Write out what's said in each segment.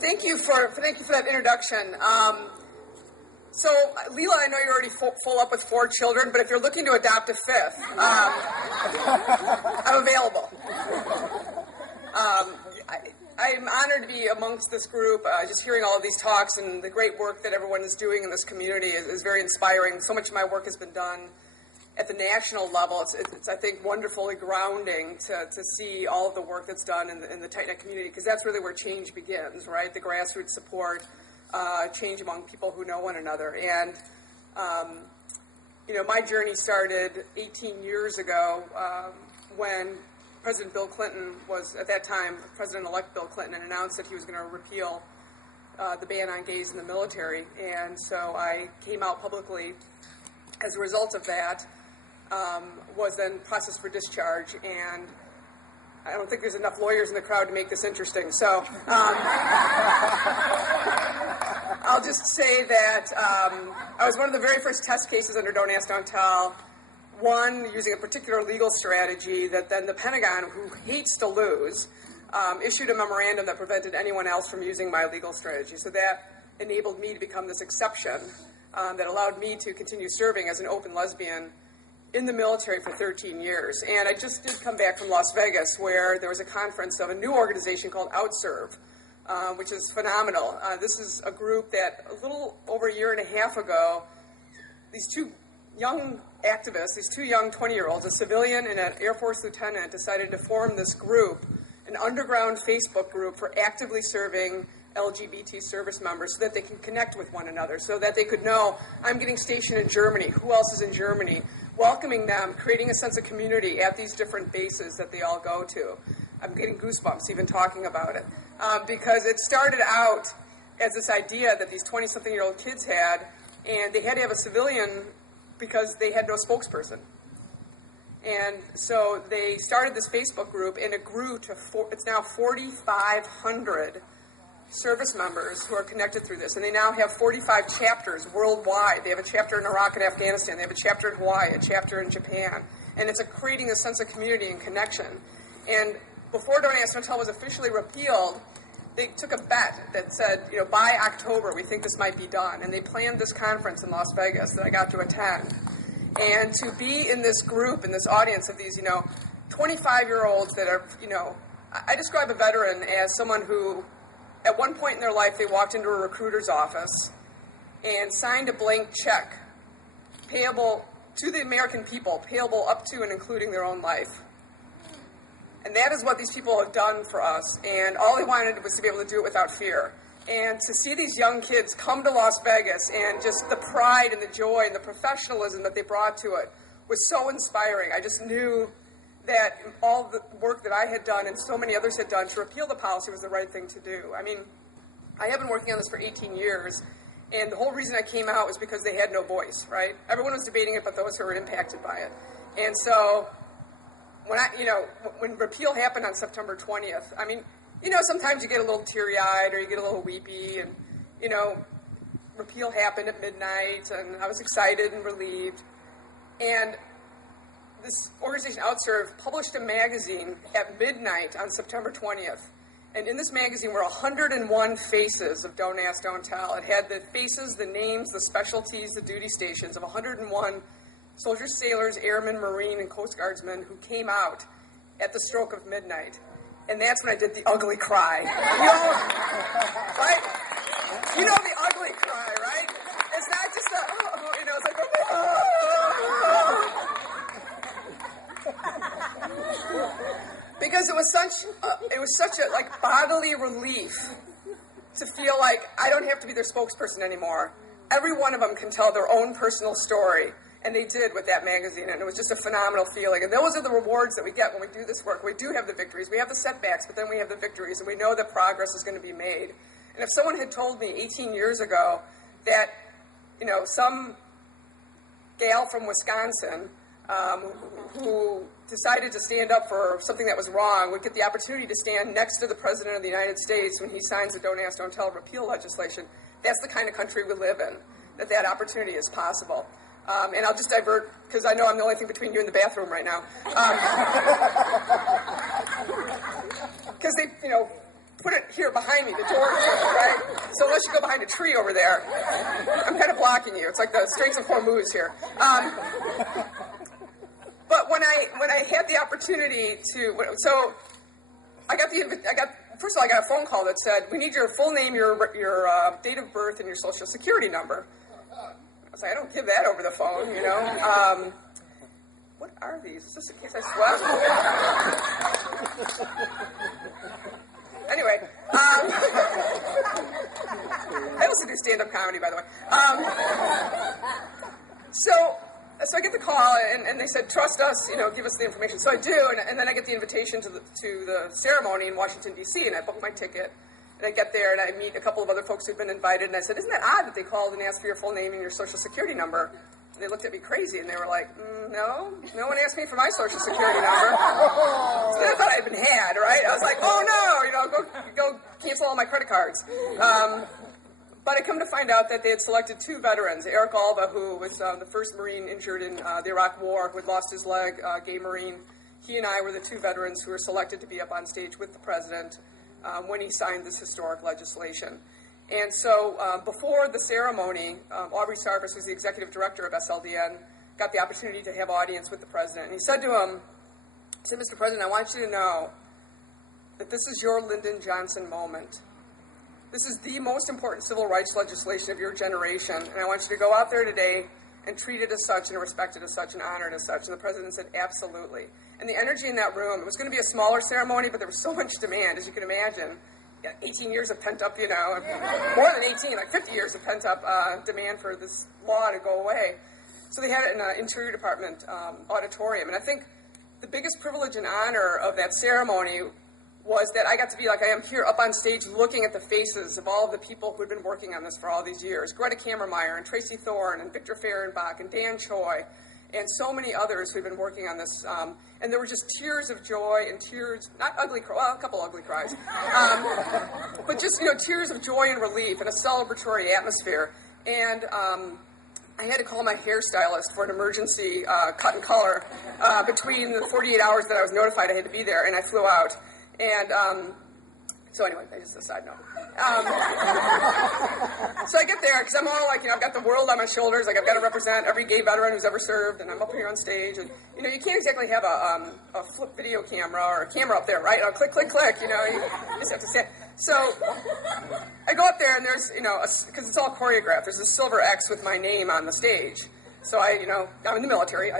Thank you for that introduction. So, Leela, I know you're already full up with 4 children, but if you're looking to adopt a 5th, I'm available. I'm honored to be amongst this group. Just hearing all of these talks and the great work that everyone is doing in this community is very inspiring. So much of my work has been done at the national level. It's I think, wonderfully grounding to see all of the work that's done in the tight-knit community, because that's really where change begins, right? The grassroots support, change among people who know one another. And, my journey started 18 years ago when President Bill Clinton was, at that time, President-elect Bill Clinton, and announced that he was going to repeal the ban on gays in the military. And so I came out publicly as a result of that. Was then processed for discharge, and I don't think there's enough lawyers in the crowd to make this interesting. So I'll just say that I was one of the very first test cases under Don't Ask, Don't Tell. One, using a particular legal strategy that then the Pentagon, who hates to lose, issued a memorandum that prevented anyone else from using my legal strategy. So that enabled me to become this exception that allowed me to continue serving as an open lesbian in the military for 13 years. And I just did come back from Las Vegas, where there was a conference of a new organization called OutServe, which is phenomenal. This is a group that a little over a year and a half ago, these 2 young activists, these 2 young 20-year-olds, a civilian and an Air Force lieutenant, decided to form this group, an underground Facebook group for actively serving LGBT service members, so that they can connect with one another, so that they could know, I'm getting stationed in Germany, who else is in Germany, welcoming them, creating a sense of community at these different bases that they all go to. I'm getting goosebumps even talking about it, because it started out as this idea that these 20-something-year-old kids had, and they had to have a civilian because they had no spokesperson. And so they started this Facebook group, and it grew to, it's now 4,500 service members who are connected through this. And they now have 45 chapters worldwide. They have a chapter in Iraq and Afghanistan. They have a chapter in Hawaii, a chapter in Japan. And it's creating a sense of community and connection. And before Don't Ask, Don't Tell was officially repealed, they took a bet that said, by October, we think this might be done. And they planned this conference in Las Vegas that I got to attend. And to be in this group, in this audience of these, 25-year-olds that are, I describe a veteran as someone who, at one point in their life, they walked into a recruiter's office and signed a blank check payable to the American people, payable up to and including their own life. And that is what these people have done for us. And all they wanted was to be able to do it without fear. And to see these young kids come to Las Vegas and just the pride and the joy and the professionalism that they brought to it was so inspiring. I just knew that all the work that I had done and so many others had done to repeal the policy was the right thing to do. I mean, I have been working on this for 18 years, and the whole reason I came out was because they had no voice, right? Everyone was debating it but those who were impacted by it. And so when repeal happened on September 20th, I mean, sometimes you get a little teary-eyed or you get a little weepy, and, repeal happened at midnight, and I was excited and relieved. And this organization, OutServe, published a magazine at midnight on September 20th. And in this magazine were 101 faces of Don't Ask, Don't Tell. It had the faces, the names, the specialties, the duty stations of 101 soldiers, sailors, airmen, Marine, and Coast Guardsmen who came out at the stroke of midnight. And that's when I did the ugly cry. Right? You know the ugly cry, right? It's not just it's like, because it was such a bodily relief to feel like I don't have to be their spokesperson anymore. Every one of them can tell their own personal story. And they did with that magazine, and it was just a phenomenal feeling. And those are the rewards that we get when we do this work. We do have the victories. We have the setbacks, but then we have the victories, and we know that progress is going to be made. And if someone had told me 18 years ago that, some gal from Wisconsin who decided to stand up for something that was wrong would get the opportunity to stand next to the President of the United States when he signs the Don't Ask, Don't Tell repeal legislation, that's the kind of country we live in, that opportunity is possible. And I'll just divert, because I know I'm the only thing between you and the bathroom right now. Because they, put it here behind me, the door, right? So unless you go behind a tree over there, I'm kind of blocking you. It's like the strings of Hormuz here. But when I had the opportunity to, so first of all, I got a phone call that said, we need your full name, your date of birth, and your social security number. I was like, I don't give that over the phone, you know. What are these? Is this in case I sweat? Anyway, I also do stand-up comedy, by the way. So I get the call, and they said, trust us, you know, give us the information. So I do, and then I get the invitation to the ceremony in Washington, D.C., and I book my ticket. And I get there, and I meet a couple of other folks who've been invited, and I said, isn't that odd that they called and asked for your full name and your social security number? And they looked at me crazy, and they were like, no one asked me for my social security number. So then I thought I'd been had, right? I was like, oh no, you know, go cancel all my credit cards. But I come to find out that they had selected two veterans, Eric Alva, who was the first Marine injured in the Iraq War, who had lost his leg, gay Marine. He and I were the two veterans who were selected to be up on stage with the president when he signed this historic legislation. And so before the ceremony, Aubrey Sarvis, who's the executive director of SLDN, got the opportunity to have audience with the president. And he said to him, Mr. President, I want you to know that this is your Lyndon Johnson moment. This is the most important civil rights legislation of your generation, and I want you to go out there today and treat it as such and respect it as such and honor it as such. And the president said, absolutely. And the energy in that room, it was going to be a smaller ceremony, but there was so much demand, as you can imagine. 18 years of pent-up, you know, more than 18, like 50 years of pent-up demand for this law to go away. So they had it in an Interior Department auditorium. And I think the biggest privilege and honor of that ceremony was that I got to be like I am here up on stage looking at the faces of all of the people who had been working on this for all these years. Greta Kammermeyer and Tracy Thorne and Victor Fehrenbach and Dan Choi and so many others who had been working on this. And there were just tears of joy and tears, not ugly, well, a couple ugly cries, but just, you know, tears of joy and relief and a celebratory atmosphere. And I had to call my hairstylist for an emergency cut and color between the 48 hours that I was notified I had to be there, and I flew out. And so anyway, that's just a side note. So I get there, because I'm all like, you know, I've got the world on my shoulders, like I've got to represent every gay veteran who's ever served, and I'm up here on stage, and, you know, you can't exactly have a flip video camera or a camera up there, right? Click, click, click, you know, you just have to stand. So I go up there, and there's, you know, because it's all choreographed, there's a silver X with my name on the stage. So I'm in the military,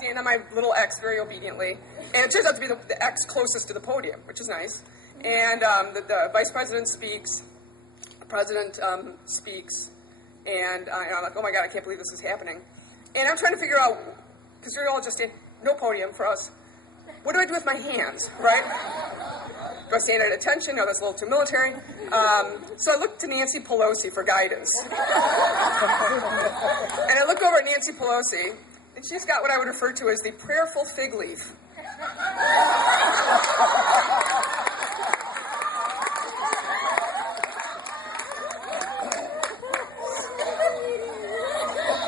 stand on my little X very obediently, and it turns out to be the X closest to the podium, which is nice. And the vice president speaks, the president speaks, and I'm like, oh my God, I can't believe this is happening. And I'm trying to figure out, because you're all just no podium for us, what do I do with my hands, right? Do I stand at attention? No, that's a little too military. So I look to Nancy Pelosi for guidance. And I look over at Nancy Pelosi, and she's got what I would refer to as the prayerful fig leaf.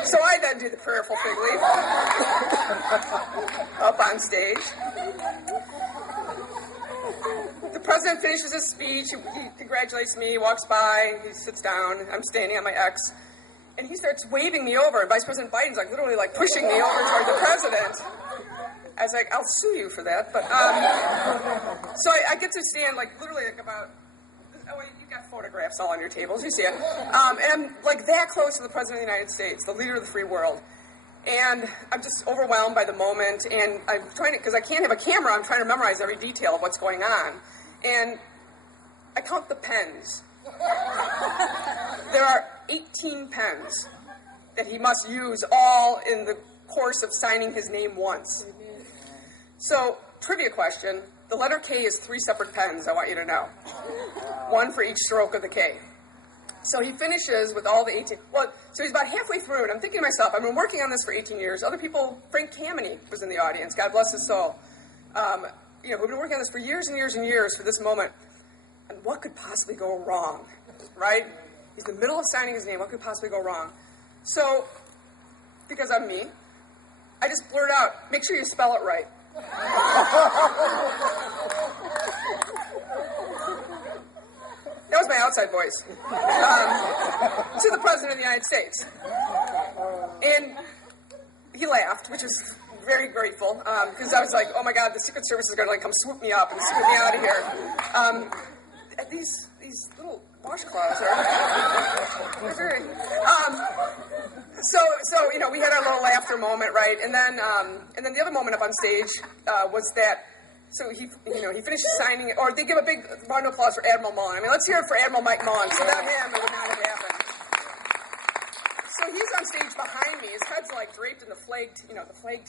So I then do the prayerful fig leaf up on stage. The president finishes his speech, he congratulates me, walks by, he sits down, I'm standing on my X, and he starts waving me over, and Vice President Biden's like literally like pushing me over toward the president. I was like, I'll sue you for that, but, so I get to stand like literally like about, you've got photographs all on your tables, you see it, and I'm like that close to the President of the United States, the leader of the free world. And I'm just overwhelmed by the moment, and I'm trying to, because I can't have a camera, I'm trying to memorize every detail of what's going on. And I count the pens. There are 18 pens that he must use all in the course of signing his name once. So, trivia question, the letter K is 3 separate pens, I want you to know. One for each stroke of the K. So he finishes with all the 18, so he's about halfway through, and I'm thinking to myself, I've been working on this for 18 years. Other people, Frank Kameny was in the audience, God bless his soul. We've been working on this for years and years and years for this moment. And what could possibly go wrong, right? He's in the middle of signing his name, what could possibly go wrong? So, because I'm me, I just blurt out, make sure you spell it right. outside voice, to the President of the United States. And he laughed, which was very grateful, because I was like, oh my God, the Secret Service is going to like come swoop me up and swoop me out of here. These little washcloths are very... So you know, we had our little laughter moment, right? And then the other moment up on stage was that. So he finished signing, or they give a big round of applause for Admiral Mullen. I mean, let's hear it for Admiral Mike Mullen. So without him, it would not have happened. So he's on stage behind me. His head's like draped in the flag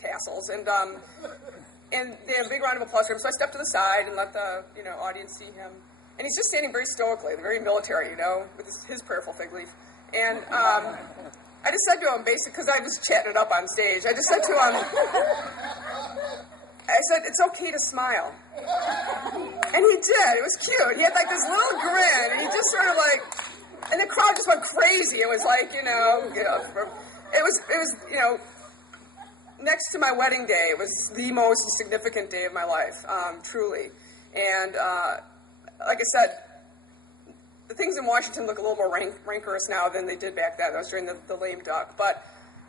tassels, and they have a big round of applause for him. So I stepped to the side and let the audience see him, and he's just standing very stoically, very military, with his prayerful fig leaf. And I just said to him, basically, because I was chatting it up on stage, I just said to him, I said, it's okay to smile. And he did. It was cute. He had like this little grin, and he just sort of like, and the crowd just went crazy. It was like, it was next to my wedding day, it was the most significant day of my life, truly. And like I said, the things in Washington look a little more rancorous now than they did back then. That was during the lame duck. But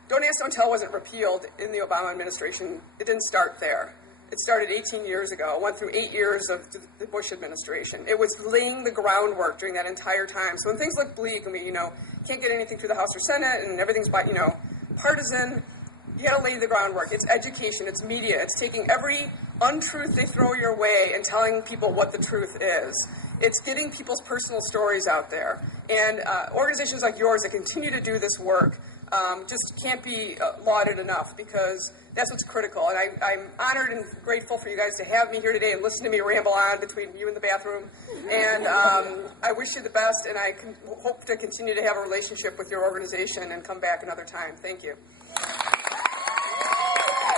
Don't Ask, Don't Tell wasn't repealed in the Obama administration. It didn't start there. It started 18 years ago. It went through 8 years of the Bush administration. It was laying the groundwork during that entire time. So when things look bleak and we, can't get anything through the House or Senate and everything's, partisan, you got to lay the groundwork. It's education. It's media. It's taking every untruth they throw your way and telling people what the truth is. It's getting people's personal stories out there. And organizations like yours that continue to do this work just can't be lauded enough, because that's what's critical. And I'm honored and grateful for you guys to have me here today and listen to me ramble on between you and the bathroom. And I wish you the best, and I hope to continue to have a relationship with your organization and come back another time. Thank you.